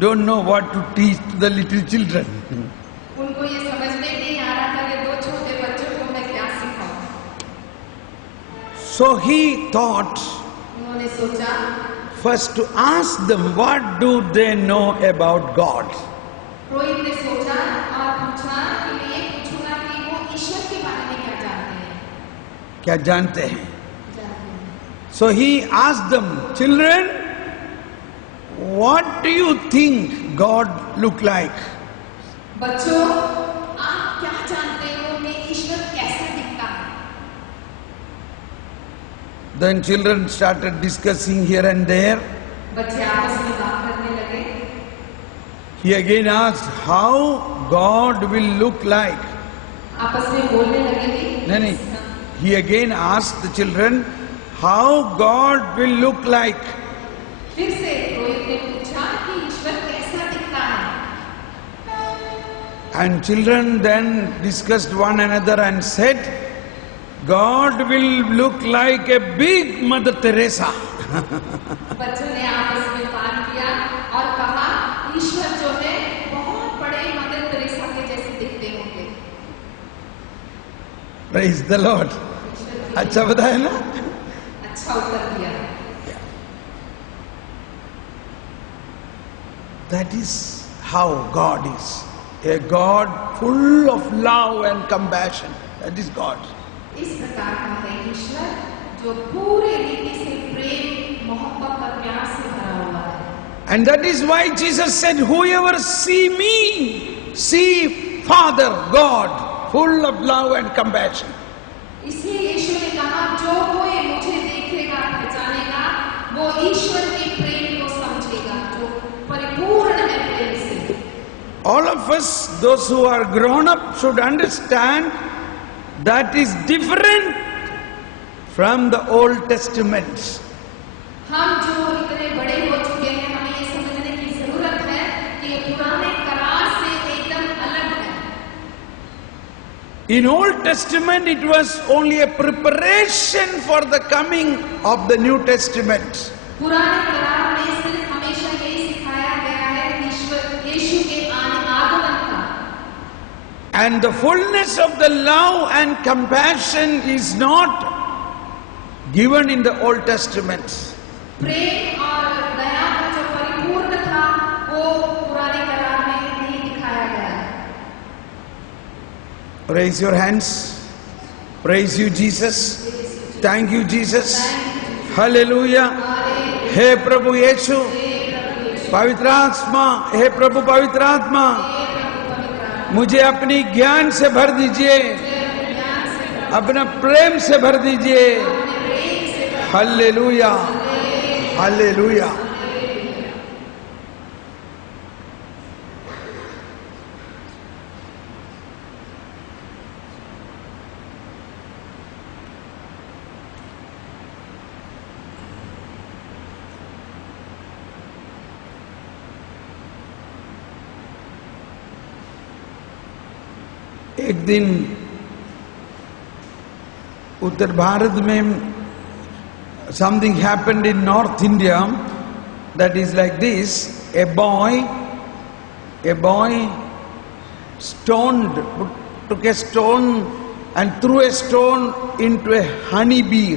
don't know what to teach to the little children. उनको ये समझ में नहीं आ रहा था कि दो छोटे बच्चों को मैं क्या सिखाऊं। So he thought उन्होंने सोचा first to ask them what do they know about God. Rohit ने सोचा और पूछा कि मैं ये पूछूंगा कि वो ईश्वर के बारे में क्या जानते हैं। क्या जानते हैं? So he asked them, children, what do you think God look like? बच्चों, आप क्या जानते हो कि ईश्वर कैसे दिखता है? Then children started discussing here and there. बच्चे आपस में बात करने लगे। He again asked how God will look like. आपस में बोलने लगे कि नहीं, he again asked the children how God will look like. फिर से रोहित ने पूछा कि ईश्वर कैसा दिखता है। And children then discussed one another and said, God will look like a big Mother Teresa. बच्चों ने आपस में बात किया और कहा ईश्वर जो है बहुत बड़े मदर तेरेसा के जैसे दिखते होंगे। Praise the Lord. अच्छा बताया ना? अच्छा उत्तर दिया। That is how God is. A God full of love and compassion. That is God. इस प्रकार का है ईश्वर जो पूरे रीति से प्रेम, मोहब्बत और प्यार से भरा हुआ है। And that is why Jesus said, whoever see me, see Father, God, full of love and compassion. इसलिए यीशु ने कहा जो कोई मुझे देखेगा, पहचानेगा, वो ईश्वर के प्रेम को समझेगा जो परिपूर्ण है प्रेम से। All of us, those who are grown up, should understand that is different from the Old Testament. हम जो इतने बड़े हो चुके हैं, हमें ये समझने की जरूरत है कि ये पुराने करार से एकदम अलग है। In Old Testament, it was only a preparation for the coming of the New Testament. पुराने करार में सिर्फ हमेशा यही सिखाया गया है ईश्वर यीशु के आगमन का। And the fullness of the love and compassion is not given in the Old Testament. प्रेम और दया का जो परिपूर्ण था वो पुराने करार में नहीं दिखाया गया। Raise your hands. Praise you, Jesus. Thank you, Jesus. Hallelujah. हे प्रभु यीशु, पवित्र आत्मा, हे प्रभु पवित्र आत्मा, मुझे अपनी ज्ञान से भर दीजिए, अपना प्रेम से भर दीजिए। Hallelujah, hallelujah. एक दिन उत्तर भारत में something happened in North India that is like this. A boy stoned, took a stone and threw a stone into a honeybee.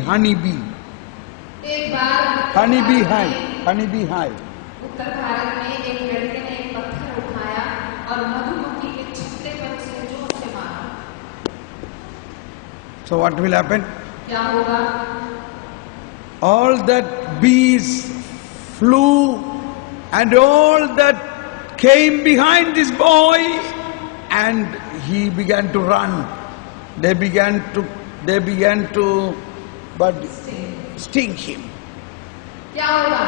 एक बार Honeybee hive. उत्तर भारत में एक लड़के ने एक पत्थर उठाया और मधुमक्खी के छत्ते पर उसे जोर से मारा। So what will happen? क्या होगा? All that bees flew and all that came behind this boy and he began to run. They began to but sting him. क्या होगा?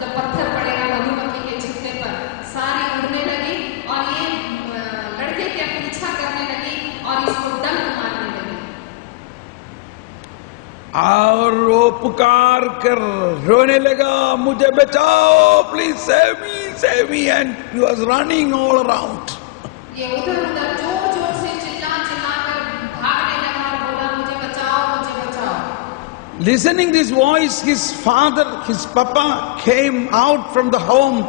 जब पत्थर पड़ेगा मधुमक्खी के छत्ते पर, सारी उड़ने लगी और ये लड़के के पीछा करने लगी और इसको डंक मारने लगी। और वो पुकार कर रोने लगा, मुझे बचाओ, please save me, and he was running all around. ये उधर-उधर जोर-जोर से चिल्ला-चिल्लाकर भागने लगा और बोला, मुझे बचाओ। Listening this voice, his father, his papa came out from the home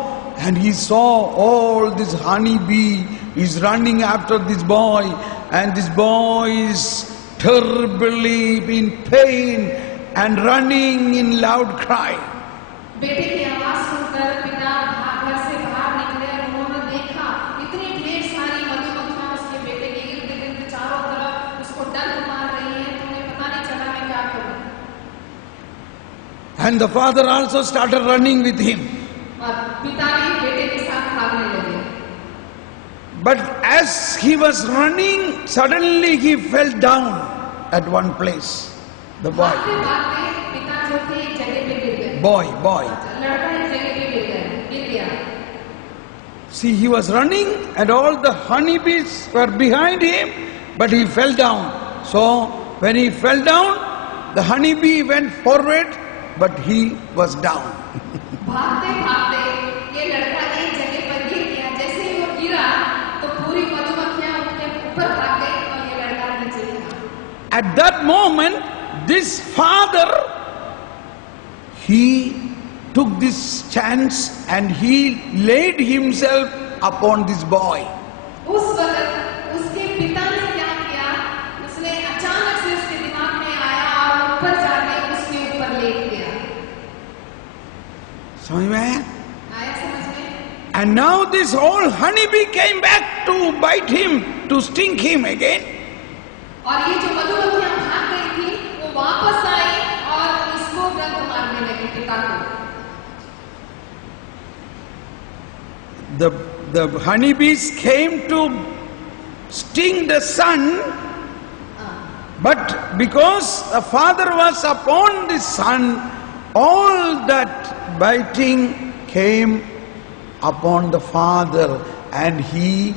And he saw all this honeybee is running after this boy, and this boy is terribly in pain and running in loud cry. बेटे की आवाज सुनकर पिता घर से बाहर निकले और उन्होंने देखा इतनी ढेर सारी मधुमक्खियां उसके बेटे के इर्द गिर्द चारों तरफ उसको डंक मार रही हैं, तो उन्हें पता नहीं चला मैं क्या करूं। And the father also started running with him. और पिता भी बेटे के साथ भागने लगे। But as he was running, suddenly he fell down at one place. The boy. भागते पिता जो थे एक जगह पे गिर गए। Boy. लड़का एक जगह पे गिर गया। See, he was running and all the honeybees were behind him, but he fell down. So, when he fell down, the honeybee went forward, but he was down. भागते भागते ये लड़का एक जगह पर गिर गया। जैसे ही वो गिरा तो पूरी मधुमक्खियां उसके ऊपर भाग गई और ये लड़का नीचे गिरा। At that moment, this father, he took this chance and he laid himself upon this boy. उस वक्त उसके पिता ने क्या किया, उसने अचानक से उसके दिमाग में आया और ऊपर जाके उसके ऊपर लेट गया। समझ में आया? आया समझ में? And now this whole honeybee came back to bite him, to sting him again. और ये जो मधुमक्खियां भाग गई थी वो वापस आई और इसको डंक मारने लगी पिता को। The honeybees came to sting the son, but because the father was upon the son, all that biting came upon the father, and he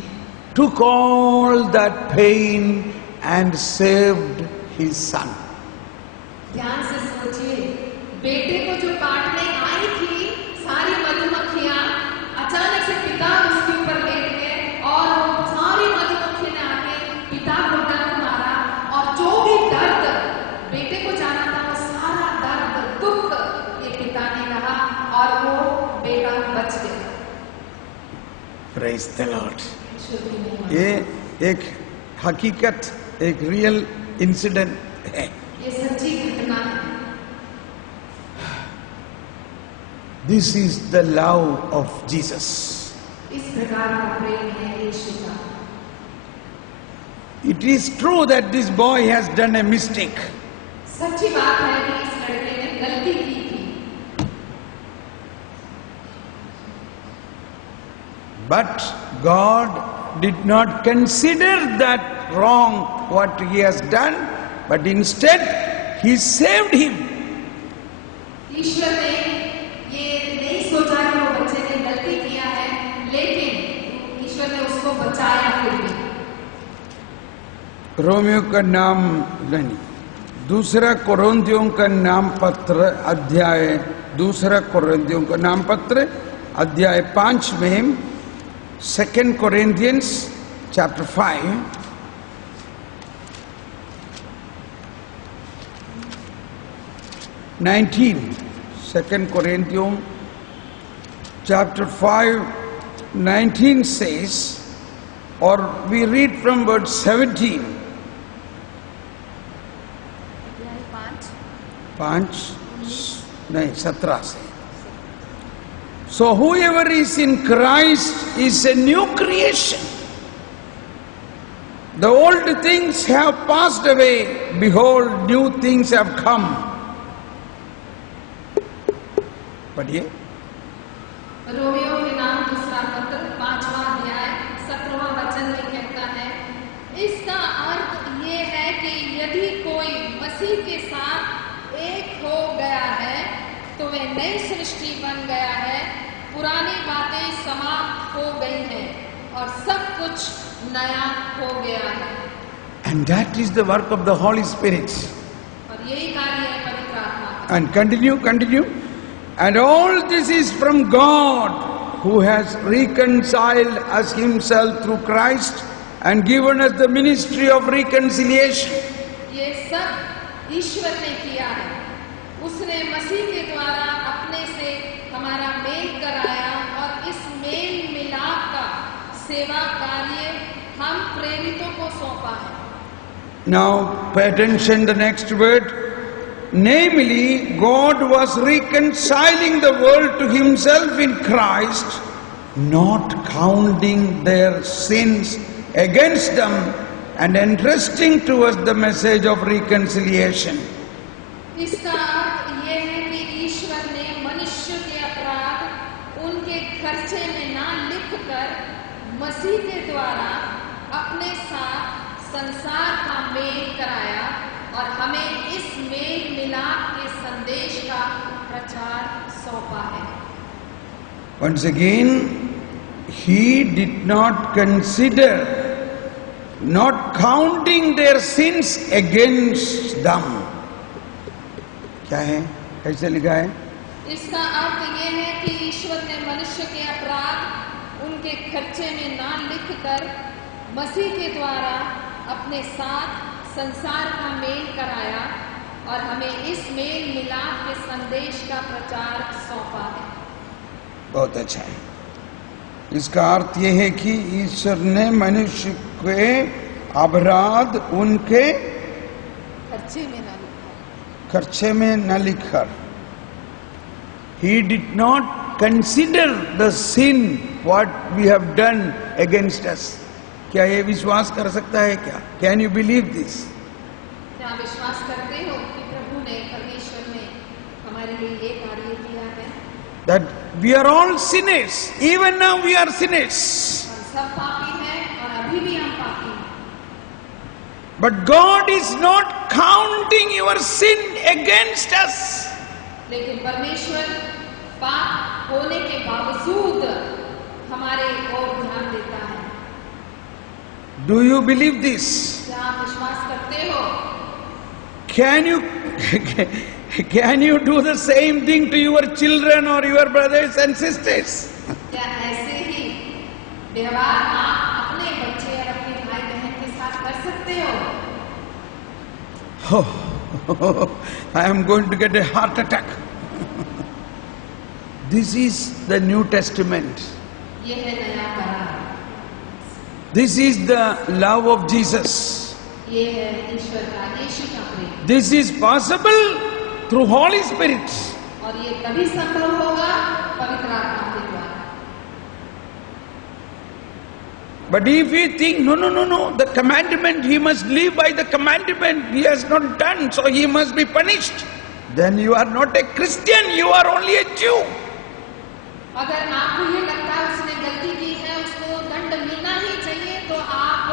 took all that pain and saved his son. ध्यान से सोचिए, बेटे को जो काटने आई थी सारी मधुमक्खियां, अचानक से पिता उसके ऊपर लेट गए और वो सारी मधुमक्खियां ने आके पिता को डंक मारा और जो भी दर्द बेटे को जाना था वो सारा दर्द दुख ये पिता ने कहा और वो बेटा बच गया। Praise the Lord. ये एक हकीकत, एक रियल इंसिडेंट है। ये सच्ची घटना है। This is the love of Jesus. इस प्रकार का प्रेम है यीशु का। It is true that this boy has done a mistake. सच्ची बात है कि इस लड़के ने गलती की थी। But God did not consider that wrong what he has done, but instead he saved him. ईश्वर ने ये नहीं सोचा कि वो बच्चे ने गलती किया है, लेकिन ईश्वर ने उसको बचाया फिर भी। रोमियो का नाम नहीं, दूसरा कोरिन्थियों का नाम पत्र अध्याय, दूसरा कोरिन्थियों का नाम पत्र अध्याय 5 में 2 Corinthians chapter 5 19, 2 Corinthians chapter 5 19 says, or we read from verse 17. 5 नहीं 17 से। So whoever is in Christ is a new creation. The old things have passed away, behold, new things have come. पढ़िए। रोमियो के नाम दूसरा पत्र 5वां अध्याय 17वां वचन में कहता है, इसका अर्थ ये है कि यदि कोई मसीह के साथ एक हो गया है तो वह नई सृष्टि बन गया है, पुरानी बातें समाप्त हो गई हैं और सब कुछ नया हो गया है। And that is the work of the Holy Spirit. और यही कार्य है पवित्र आत्मा का। And continue. And all this is from God, who has reconciled us himself through Christ and given us the ministry of reconciliation. ये सब ईश्वर ने किया है। उसने मसीह के द्वारा अपने से हमारा मेल कराया और इस सेवा कार्य हम प्रेरितों को सौंपा है। Now pay attention the next word. Namely, God was reconciling the world to himself in Christ, not counting their sins against them and entrusting to us the message of reconciliation. इसका अर्थ ये है कि ईश्वर ने मनुष्य के अपराध उनके खर्चे में ना लिखकर मसीह के द्वारा अपने साथ संसार का मेल कराया और हमें इस मेल मिलाप के संदेश का प्रचार सौंपा है। Once again, he did not consider, not counting their sins against them. क्या है? कैसे लिखा है? इसका अर्थ ये है कि ईश्वर ने मनुष्य के अपराध उनके खर्चे में ना लिखकर मसीह के द्वारा अपने साथ संसार का मेल कराया और हमें इस मेल मिलाप के संदेश का प्रचार सौंपा है। बहुत अच्छा है। इसका अर्थ यह है कि ईश्वर ने मनुष्य के अपराध उनके खर्चे में न लिखकर, he did not consider the sin what we have done against us. क्या ये विश्वास कर सकता है क्या? Can you believe this? क्या विश्वास करते हो कि प्रभु ने, परमेश्वर ने हमारे लिए ये कार्य किया है? That we are all sinners. Even now we are sinners. हम सब पापी हैं और अभी भी हम पापी हैं। But God is not counting your sin against us. लेकिन परमेश्वर पाप होने के बावजूद हमारे ओर ध्यान देता है। Do you believe this? क्या आप विश्वास करते हो? Can you do the same thing to your children or your brothers and sisters? क्या ऐसे ही व्यवहार आप अपने बच्चे और अपने भाई बहन के साथ कर सकते हो? Oh, I am going to get a heart attack. This is the New Testament. ये है नया करार। This is the love of Jesus. ये है ईश्वर का, यीशु का प्रेम। This is possible through Holy Spirit. और ये तभी संभव होगा पवित्र आत्मा के द्वारा। But if we think, no, the commandment, he must live by the commandment, he has not done, so he must be punished, then you are not a Christian, you are only a Jew. अगर आपको ये लगता है उसने गलती की है, उसको दंड मिलना ही चाहिए, तो आप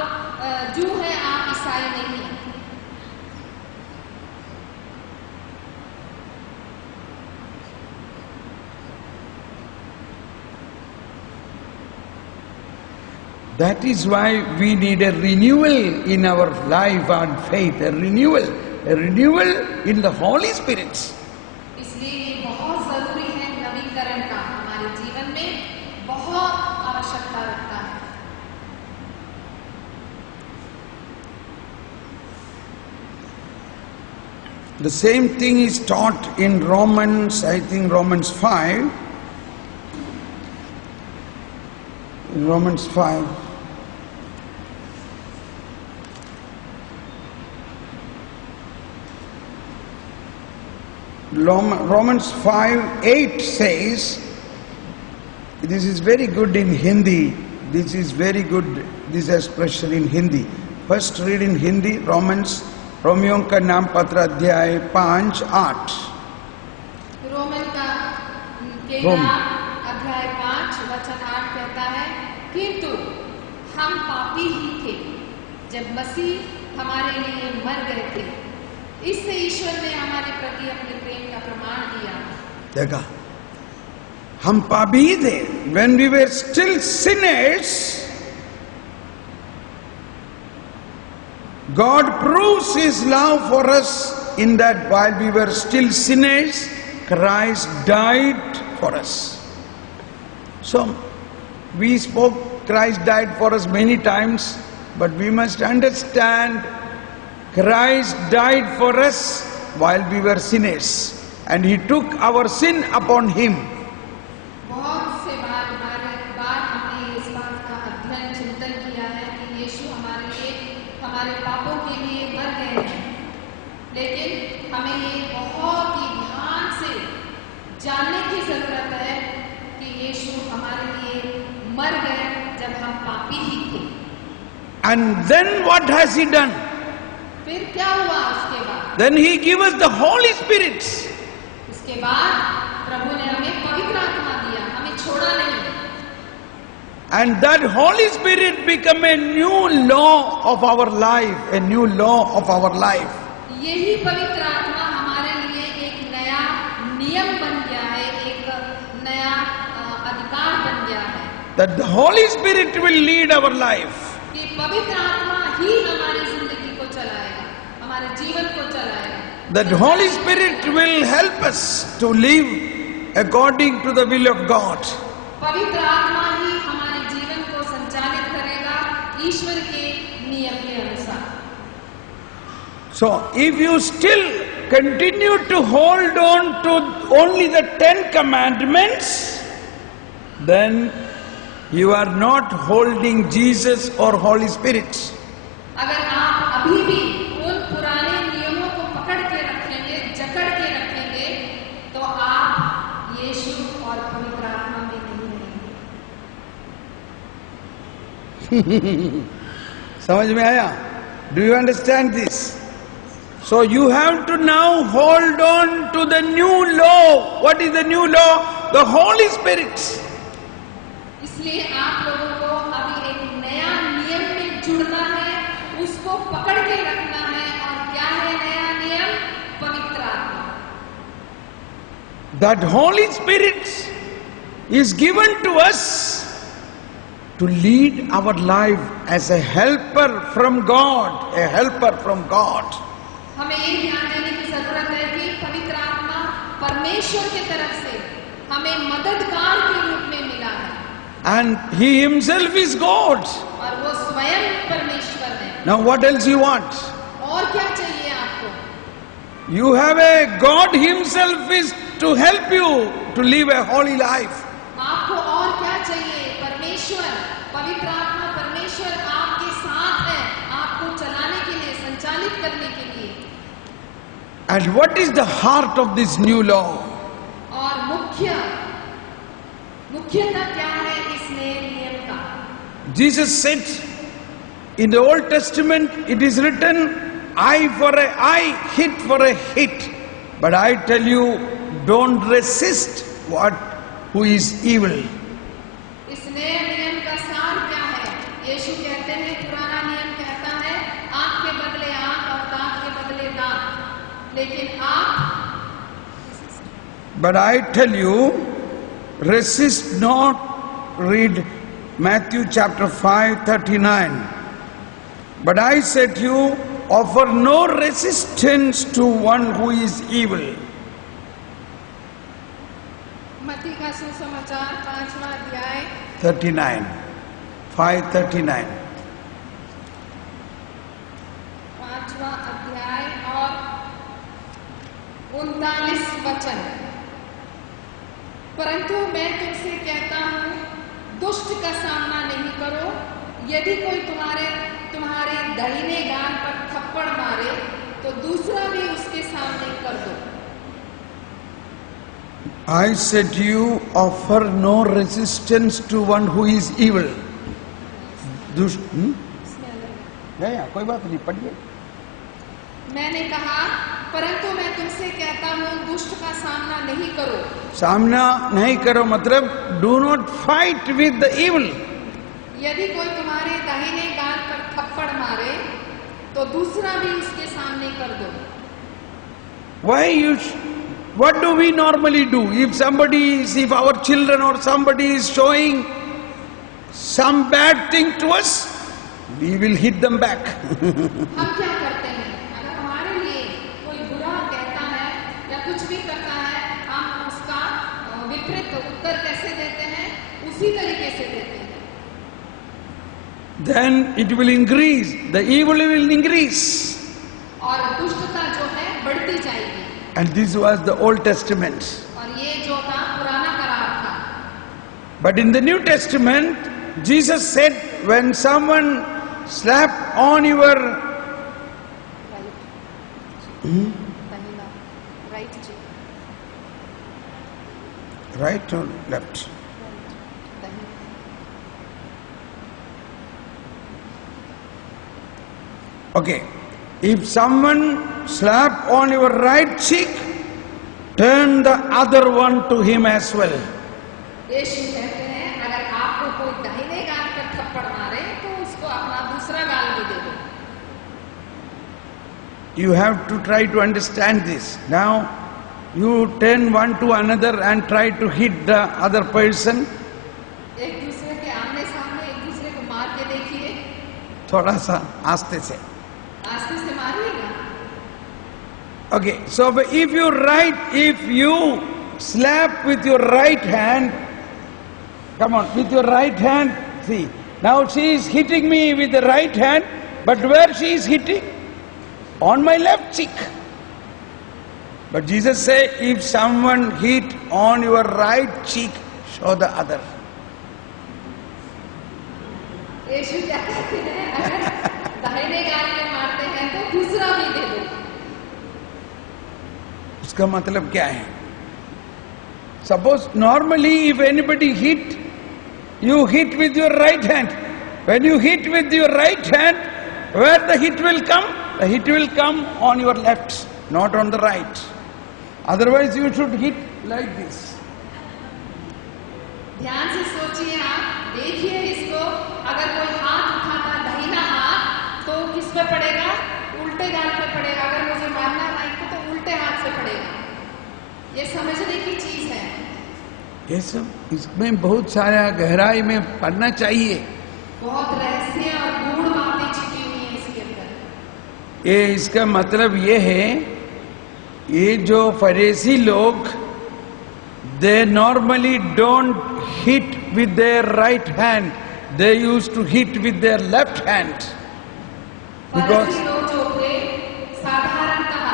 जू हैं, आप ईसाई नहीं हैं। That is why we need a renewal in our life and faith, a renewal in the Holy Spirit. इसलिए ये बहुत जरूरी है, नवीकरण का हमारे जीवन में बहुत आवश्यकता रखता है। The same thing is taught in Romans, I think Romans 5. In Romans 5. Romans 5:8 says, this is very good in Hindi, this is very good, this expression in Hindi. First read in Hindi, रोमियों का नाम पत्र अध्याय 5:8। Roman का अध्याय 5 वचन 8 कहता है, किंतु हम पापी ही थे जब मसीह हमारे लिए मर गए थे, इससे ईश्वर ने हमारे प्रति अपने प्रेम का प्रमाण दिया। देखा, हम पापी ही थे, when we were still sinners, God proves his love for us in that while we were still sinners, Christ died for us. So we spoke Christ died for us many times, but we must understand Christ died for us while we were sinners, and he took our sin upon him. बहुत से बार हमने इस बात का अध्ययन चिंतन किया है कि यीशु हमारे लिए, हमारे पापों के लिए मर गए हैं, लेकिन हमें ये बहुत ही ध्यान से जानने की जरूरत है कि यीशु हमारे लिए मर गए जब हम पापी ही थे। And then what has he done? फिर क्या हुआ उसके बाद? Then he gave us the Holy Spirit. उसके बाद प्रभु ने हमें पवित्र आत्मा दिया, हमें छोड़ा नहीं। And that Holy Spirit become a new law of our life, a new law of our life. यही पवित्र आत्मा हमारे लिए एक नया नियम बन गया है, एक नया अधिकार बन गया है। That the Holy Spirit will lead our life. कि पवित्र आत्मा ही हमारी जिंदगी को चलाएगा, हमारे जीवन को चलाएगा। That Holy Spirit will help us to live according to the will of God. पवित्र आत्मा ही हमारे जीवन को संचालित करेगा ईश्वर के नियम के अनुसार। So if you still continue to hold on to only the 10 commandments, then you are not holding Jesus or Holy Spirit. अगर आप अभी भी उन पुराने नियमों को पकड़ के रखेंगे, जकड़ के रखेंगे, तो आप यीशु और पवित्र आत्मा में नहीं रहेंगे। समझ में आया? Do you understand this? So you have to now hold on to the new law. What is the new law? The Holy Spirit. इसलिए आप लोगों को अभी एक नया नियम में जुड़ना है, उसको पकड़ के रखना है। और क्या है नया नियम? पवित्र आत्मा। That Holy Spirit is given to us to lead our life as a helper from God, a helper from God. हमें ये ध्यान देने की जरूरत है कि पवित्र आत्मा परमेश्वर की तरफ से हमें मददगार के रूप में मिला है। And He Himself is God. और वो स्वयं परमेश्वर है। Now what else you want? और क्या चाहिए आपको? You have a God Himself is to help you to live a holy life. आपको और क्या चाहिए? परमेश्वर, पवित्र आत्मा परमेश्वर आपके साथ है, आपको चलाने के लिए, संचालित करने के लिए। And what is the heart of this new law? और मुख्यता क्या है इस नए नियम का? Jesus said in the Old Testament, it is written, eye for an eye, hit for a hit. But I tell you, don't resist who is evil. इस नए नियम का सार क्या है? यीशु कहते हैं, पुराना नियम कहता है आंख के बदले आंख और दांत के बदले दांत, लेकिन आप But I tell you, resist not. Read Matthew chapter 5:39. But I said to you, offer no resistance to one who is evil. मत्ती का सुसमाचार 5वां अध्याय 39. 5:39. 5वां अध्याय और 39 वचन। परंतु मैं तुमसे कहता हूँ, दुष्ट का सामना नहीं करो। यदि कोई तुम्हारे दाहिने गाल पर थप्पड़ मारे, तो दूसरा भी उसके सामने कर दो। I said to you, offer no resistance to one who is evil. कोई बात नहीं, पढ़िए। मैंने कहा, परंतु मैं तुमसे कहता हूँ, दुष्ट का सामना नहीं करो। सामना नहीं करो मतलब do not fight with the evil. यदि कोई तुम्हारे दाहिने गाल पर थप्पड़ मारे, तो दूसरा भी उसके सामने कर दो। What do we normally do? If our children or somebody is showing some bad thing to us, we will hit them back. हम क्या करते हैं? अगर हमारे लिए कोई बुरा कहता है या कुछ भी करता है, हम उसका विपरीत उत्तर कैसे देते हैं? उसी तरीके से देते हैं। Then it will increase. The evil will increase. और दुष्टता जो है बढ़ती जाएगी। And this was the Old Testament. और ये जो था पुराना करार था। But in the New Testament, Jesus said, when someone slap on your right cheek, right or left? Okay. If someone slap on your right cheek, turn the other one to him as well. यीशु कहते हैं अगर आपको कोई दाहिने गाल पर थप्पड़ मारे तो उसको अपना दूसरा गाल भी दे दो। You have to try to understand this. Now, you turn one to another and try to hit the other person. एक दूसरे के आमने सामने एक दूसरे को मार के देखिए, थोड़ा सा आस्ते से. आस्ते से मारिएगा। Okay, so if you slap with your right hand, come on, with your right hand, see, now she is hitting me with the right hand, but where she is hitting? On my left cheek. But Jesus said, if someone hit on your right cheek, show the other. यीशु क्या कहते हैं, अगर दाहिने गाल में मारते हैं तो दूसरा भी दे दो। उसका मतलब क्या है? Suppose normally if anybody hit, you hit with your right hand. When you hit with your right hand, where the hit will come? The hit will come on your left, not on the right. Otherwise you should hit like this. ध्यान से सोचिए, आप देखिए इसको, अगर कोई हाथ उठाता दाहिना हाथ तो किस पे पड़ेगा? उल्टे गाल पे पड़ेगा। अगर मुझे मारना राइट को तो उल्टे हाथ से पड़ेगा। ये समझने की चीज है। ये सब इसमें बहुत सारा गहराई में पढ़ना चाहिए। बहुत रहस्य और गूढ़ बातें छिपी हुई हैं इसके अंदर। ये इसका मतलब ये है, ये जो फरीसी लोग, they normally don't hit with their right hand, they used to hit with their left hand. Because फरीसी लोग जो थे साधारणतः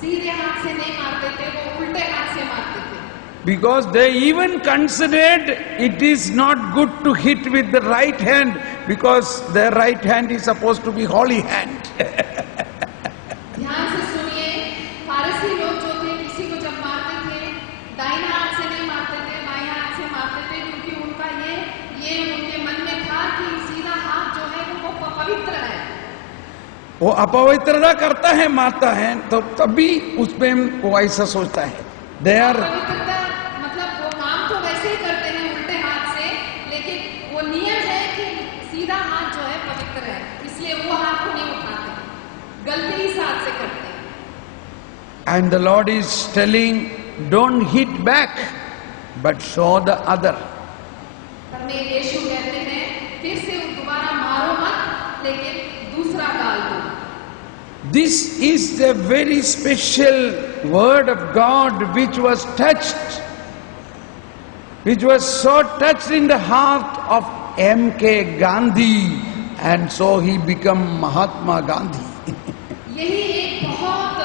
सीधे हाथ से नहीं मारते थे, वो उल्टे हाथ से मारते थे। because they even considered it is not good to hit with the right hand, because their right hand is supposed to be holy hand. ध्यान से सुनिए, फारसी लोग जो थे किसी को जब मारते थे दाहिना हाथ से नहीं मारते थे, बाएं हाथ से मारते थे, क्योंकि उनका ये उनके मन में था कि सीधा हाथ जो है वो पवित्र है। वो अपवित्रता करता है, मारता है, तो तभी उसमें वो ऐसा सोचता है। They are पवित्रता मतलब वो काम तो वैसे ही करते हैं उल्टे हाथ से, लेकिन वो नियम है कि सीधा हाथ जो है पवित्र है, इसलिए वो हाथ को नहीं उठाते, गलती इस हाथ से करते हैं। and the Lord is telling, don't hit back, but show the other. परमेश्वर यीशु कहते हैं फिर से दोबारा मारो मत, लेकिन दूसरा गाल दो। This is the very special word of God which was so touched in the heart of M.K. Gandhi, and so he became Mahatma Gandhi. यही एक बहुत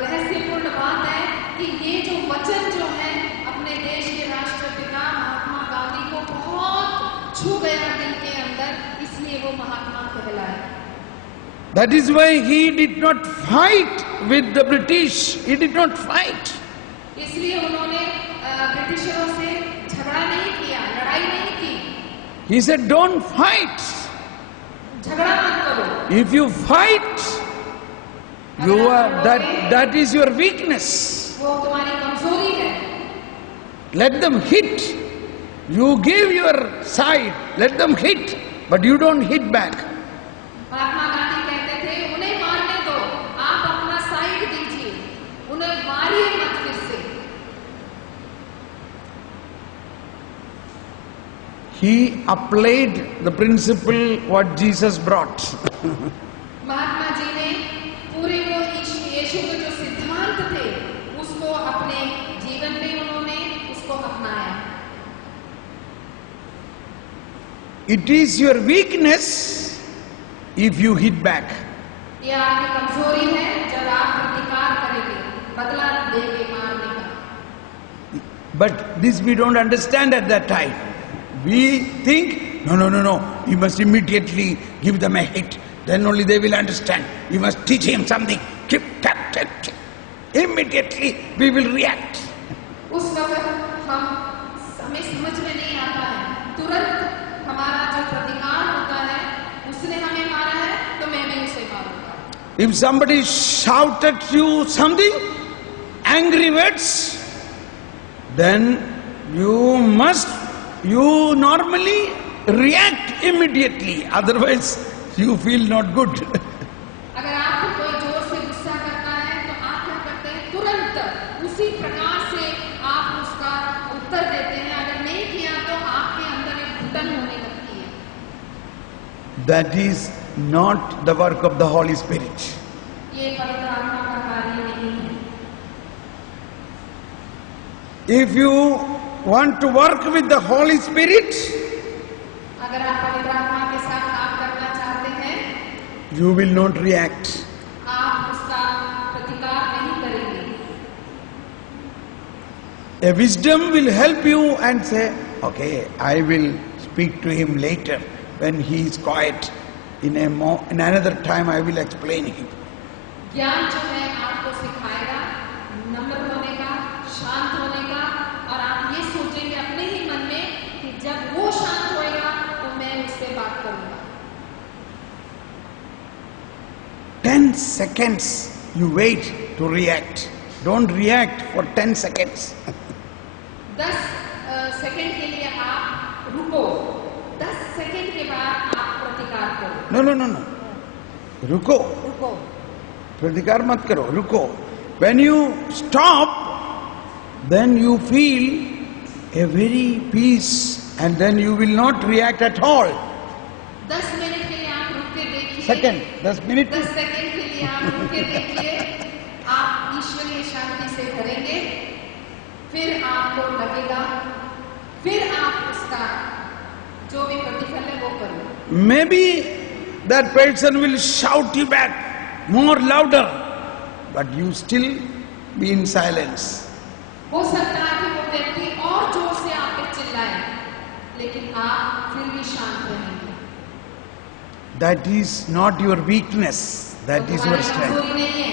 रहस्यपूर्ण बात है कि ये जो वचन जो है अपने देश के राष्ट्रपिता महात्मा गांधी को बहुत छू गया दिल के अंदर, इसलिए वो महात्मा कहलाए। That is why he did not fight with the British. He did not fight. इसलिए उन्होंने ब्रिटिशरों से झगड़ा नहीं किया, लड़ाई नहीं की। He said, don't fight. झगड़ा मत करो। If you fight, that is your weakness. वो तुम्हारी कमजोरी है। Let them hit. You give your side, let them hit, but you don't hit back. Mahatma Gandhi कहते थे, उन्हें मारने दो, आप अपना साइड दीजिए, उन्हें मारिए मत फिर से। He applied the principle what Jesus brought. Mahatma ji ने पूरे वो यीशु के जो सिद्धांत थे उसको अपने जीवन में उन्होंने उसको अपनाया। It is your weakness if you hit back. यह आपकी कमजोरी है जब आप प्रतिकार करेंगे, बदला देंगे मारने का। But this we don't understand at that time. We think, no, we must immediately give them a hit. Then only they will understand. We must teach him something. Keep, tap. Immediately we will react. उस वक्त हमें समझ में नहीं आता है, तुरंत हमारा जो प्रतिकार होता है, उसने हमें मारा है तो मैं भी उसे मारूंगा. If somebody shout at you something, angry words, then you normally react immediately. Otherwise, you feel not good. अगर आपको कोई जोर से गुस्सा करता है तो आप क्या करते हैं? तुरंत उसी प्रकार से आप उसका उत्तर देते हैं. अगर नहीं किया तो आपके अंदर एक घुटन होने लगती है. That is not the work of the Holy Spirit. ये पवित्र आत्मा का कार्य नहीं है. If you want to work with the Holy Spirit, अगर आप पवित्र आत्मा के साथ काम करना चाहते हैं, you will not react. आप उसका प्रतिकार नहीं करेंगे. A wisdom will help you and say, okay, I will speak to him later when he is quiet. In another time I will explain him. ज्ञान जो है आपको सिखाएगा नम्र होने का, शांत होने का, और आप ये सोचेंगे अपने ही मन में कि जब वो शांत होएगा तो मैं उससे बात करूंगा. 10 seconds you wait to react. Don't react for 10 seconds. 10 second के लिए आप रुको. 10 सेकंड के बाद आप प्रतिकार करो. No. रुको. प्रतिकार मत करो, रुको. When you stop, then you feel a very peace and then you will not react at all. 10 minute के लिए आप रुक के देखिए. 10 मिनट. 10 सेकंड के लिए आप रुक के देखिए. आप ईश्वरीय शांति से भरेंगे. फिर आपको लगेगा, फिर आप उसका जो भी प्रतिफल है वो करो. Maybe that person will shout you back more louder, but you still be in silence. हो सकता है कि वो व्यक्ति और जोर से आप पे चिल्लाए, लेकिन आप फिर भी शांत रहेंगे. That is not your weakness, that is your strength. कमजोरी नहीं है.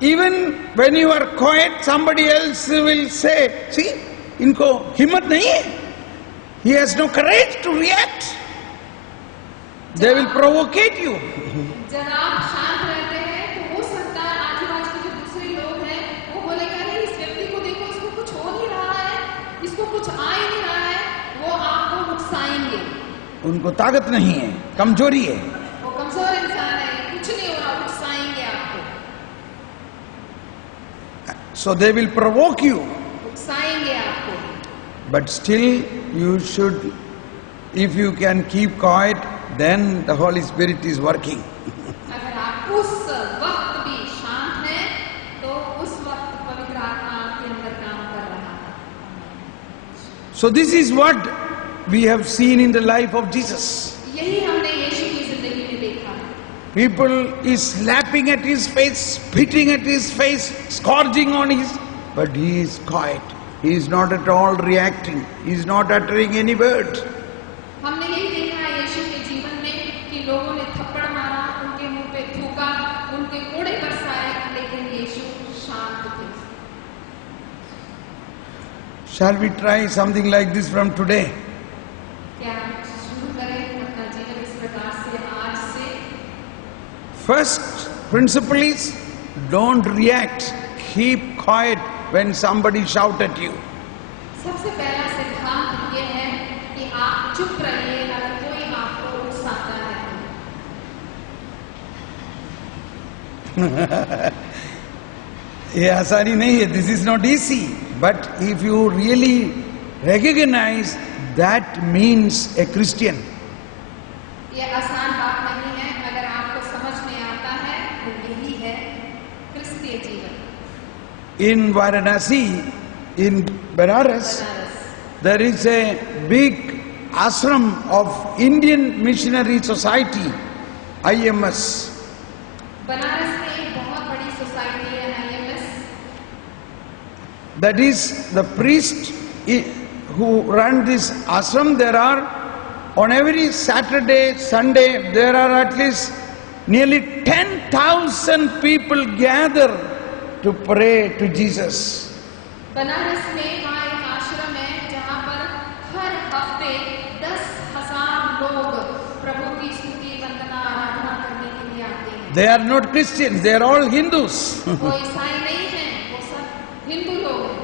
Even when you are quiet, somebody else will say, see, इनको हिम्मत नहीं है. He has no courage to react. They will provocate you. जब आप शांत रहते हैं तो हो सकता है आजू बाजू के जो दूसरे लोग हैं वो बोलेगा, अरे इस व्यक्ति को देखो, इसको कुछ हो नहीं रहा है, इसको कुछ आ ही नहीं रहा है. वो आपको उकसाएंगे. उनको ताकत नहीं है, कमजोरी है. वो कमजोर इंसान है, कुछ नहीं हो रहा, उकसाएंगे आपको. So they will provoke you. उकसाएंगे आपको. But still you should, if you can keep quiet, then the Holy Spirit is working. अगर आप उस वक्त भी शांत हैं तो उस वक्त पवित्र आत्मा आपके अंदर काम कर रहा है. So this is what we have seen in the life of Jesus. यही हमने यीशु की जिंदगी में देखा है. People is slapping at his face, spitting at his face, scourging on his, but he is quiet. He is not at all reacting. He is not uttering any word. हमने यही देखा है यीशु के जीवन में कि लोगों ने थप्पड़ मारा, उनके मुंह पे थूका, उनके कोड़े बरसाए, लेकिन यीशु शांत थे. Shall we try something like this from today? क्या शुरू करें अपना जीवन इस प्रकार से आज से? First principle is don't react. Keep quiet when somebody shout at you. सबसे पहला सिद्धांत ये है कि आप चुप रहिए अगर कोई आपको उकसाता है. ये आसानी नहीं है. This is not easy. But if you really recognize, that means a Christian. ये आसान बात नहीं है. अगर आपको समझ में आता है तो यही है क्रिस्तीय जीवन. In Varanasi, in Benares, there is a big ashram of Indian Missionary Society, IMS. Banaras में एक बहुत बड़ी सोसाइटी है IMS. That is the priest who run this ashram. There are, on every Saturday, Sunday, there are at least nearly 10,000 people gather to pray to Jesus. Banaras में वहाँ एक आश्रम है जहाँ पर हर हफ्ते 10,000 लोग प्रभु की स्तुति वंदना आराधना करने के लिए आते हैं। They are not Christians, they are all Hindus. वो ईसाई नहीं हैं, वो सब हिंदू लोग हैं।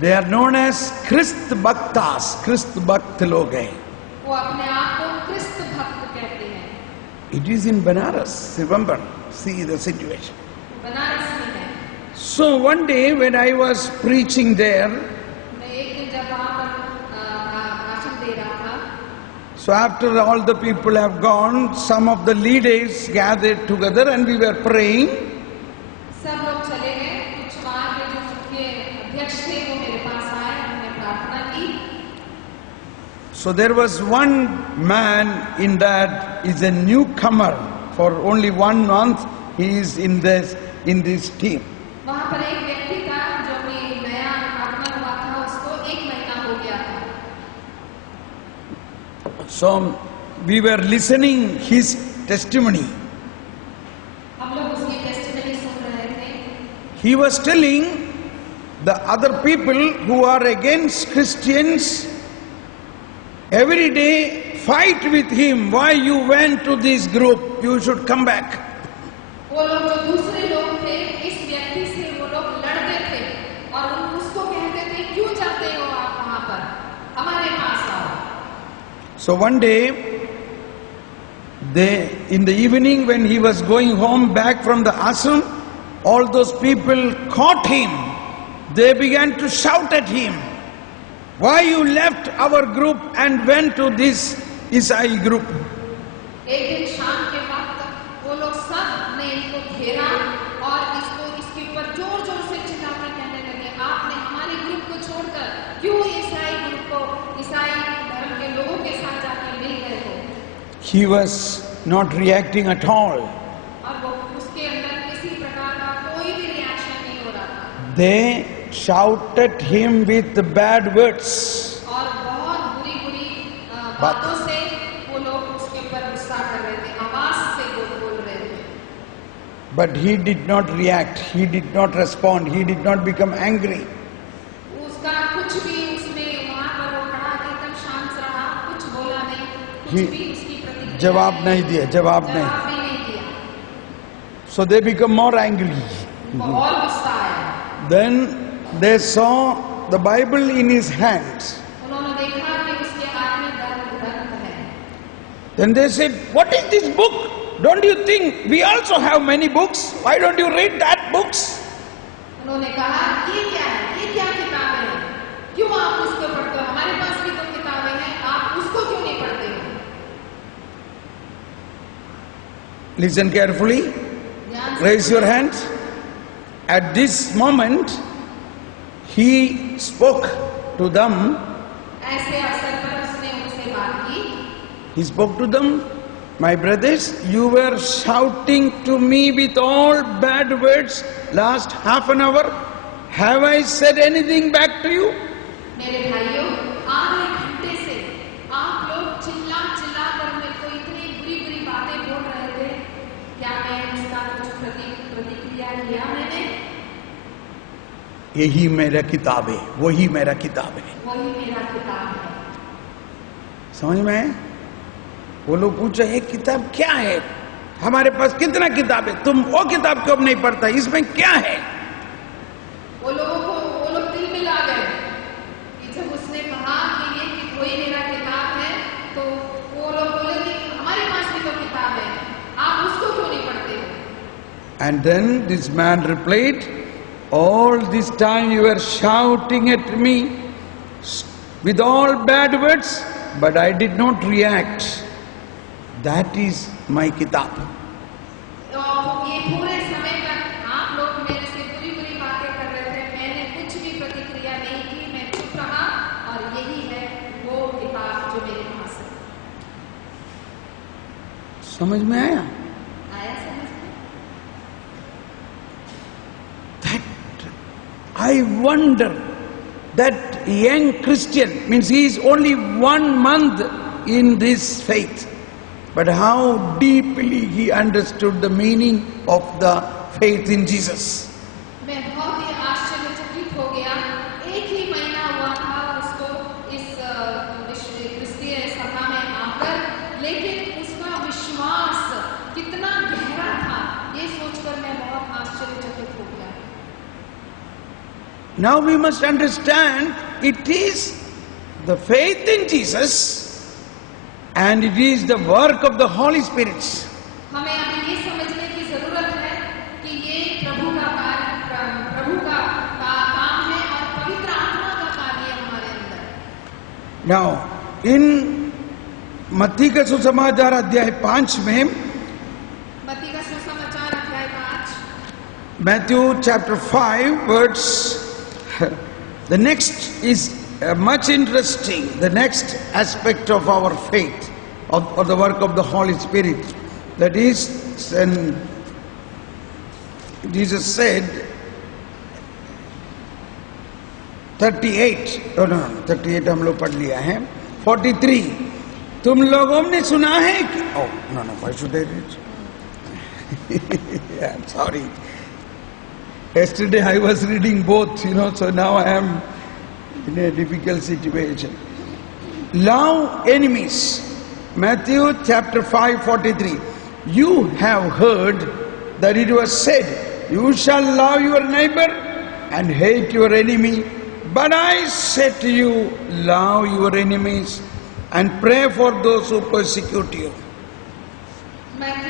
They are known as Christ Bhaktas, Christ Bhakt log हैं। वो अपने आप को क्रिस्त भक्त कहते हैं। It is in Banaras, remember, see the situation. Banaras में है। So one day when I was preaching there, मैं एक दिन जब वहाँ पर भाषण दे रहा था, so after all the people have gone, some of the leaders gathered together and we were praying. सब लोग चले गए, कुछ वहाँ के जो मुख्य अध्यक्ष थे वो मेरे पास आए, हमने प्रार्थना की। So there was one man in that is a newcomer for only 1 month. He is in this team. वहाँ पर एक व्यक्ति था जो भी नया आगमन हुआ था, उसको 1 महीना हो गया था। So we were listening his testimony. हम लोग उसकी टेस्टिमनी सुन रहे थे। He was telling the other people who are against Christians, every day fight with him. Why you went to this group? You should come back. वो लोग जो दूसरे लोग थे, इस व्यक्ति से वो लोग लड़ते थे और उसको कहते थे क्यों जाते हो आप वहाँ पर, हमारे पास आओ। So one day, in the evening when he was going home back from the ashram, all those people caught him. They began to shout at him, why you left our group and went to this Isai group? एक दिन शाम के वक्त वो लोग सब ने इनको घेरा और इसके ऊपर जोर जोर से चिल्लाकर कहने लगे, आपने हमारे ग्रुप को छोड़कर क्यों ईसाई ग्रुप को, ईसाई धर्म के लोगों के साथ जाकर मिल गए हो? He was not reacting at all. और वो उसके अंदर किसी प्रकार का कोई भी रिएक्शन नहीं हो रहा था। They shouted him with bad words. और बहुत बुरी बुरी बातों से वो लोग उसके ऊपर गुस्सा कर रहे थे, आवाज से बोल रहे थे। But he did not react, he did not respond, he did not become angry. उसका कुछ भी उसमें वहाँ पर वो खड़ा एकदम शांत रहा, कुछ बोला नहीं, कुछ भी उसकी प्रतिक्रिया जवाब नहीं दिया, जवाब भी नहीं। नहीं दिया। So they become more angry. उनको और गुस्सा आया। Then they saw the Bible in his hands. उन्होंने देखा कि उसके हाथ में ग्रंथ है। Then they said, what is this book? Don't you think we also have many books? Why don't you read that books? उन्होंने कहा ये क्या है, ये क्या किताबें हैं, क्यों आप उसको पढ़ते हो, हमारे पास भी तो किताबें हैं, आप उसको क्यों नहीं पढ़ते हो? Listen carefully. Raise your hand. At this moment, he spoke to them. ऐसे अवसर पर उसने उनसे बात की। He spoke to them. My brothers, you were shouting to me with all bad words last half an hour. Have I said anything back to you? मेरे भाइयों, आधे घंटे से आप लोग चिल्ला चिल्ला कर मेरे को इतनी बुरी बुरी बातें बोल रहे थे, क्या मैं उसका कुछ प्रतिक्रिया किया मैंने? यही मेरा किताब है, वही मेरा किताब है। वही मेरा किताब है। समझ में आया? वो लोग पूछे ये किताब क्या है? हमारे पास कितना किताब है, तुम वो किताब क्यों नहीं पढ़ता, इसमें क्या है? वो लोग दिल मिला गए कि जब उसने कहा कि ये वही मेरा किताब है, तो वो लोग बोले कि हमारे पास भी तो किताब है, आप उसको क्यों नहीं पढ़ते हो? And then this man replied, all this time you were shouting at me with all bad words, but I did not react. That is my kitab. तो ये पूरे समय तक आप लोग मेरे से बुरी बुरी बातें कर रहे थे, मैंने कुछ भी प्रतिक्रिया नहीं की, मैं चुप रहा, और यही है वो किताब जो मेरे पास है। समझ में आया? आया समझ में? That I I wonder that young Christian, means he is only 1 month in this faith, but how deeply he understood the meaning of the faith in Jesus. मैं बहुत ही आश्चर्यचकित हो गया। एक ही महीना हुआ था उसको इस क्रिस्तीय सभा में आकर, लेकिन उसका विश्वास कितना गहरा था ये सोचकर मैं बहुत आश्चर्यचकित हो गया। Now we must understand it is the faith in Jesus and it is the work of the Holy Spirit. हमें अभी ये समझने की जरूरत है कि ये प्रभु का काम है और पवित्र आत्मा का कार्य है हमारे अंदर। Now in मत्ती का सुसमाचार अध्याय 5 में, मत्ती का सुसमाचार अध्याय 5, Matthew chapter 5 verse, the next is much interesting, the next aspect of our faith, of the work of the Holy Spirit. That is, when Jesus said, 38, no, 38 हम लोग पढ़ लिया है, 43, तुम लोगों ने सुना है कि, oh, no, why should I read? Yeah, I'm sorry. Yesterday I was reading both, so now I am in a difficult situation. Love enemies. Matthew chapter 5:43. You have heard that it was said, you shall love your neighbor and hate your enemy. But I say to you, love your enemies and pray for those who persecute you. Matthew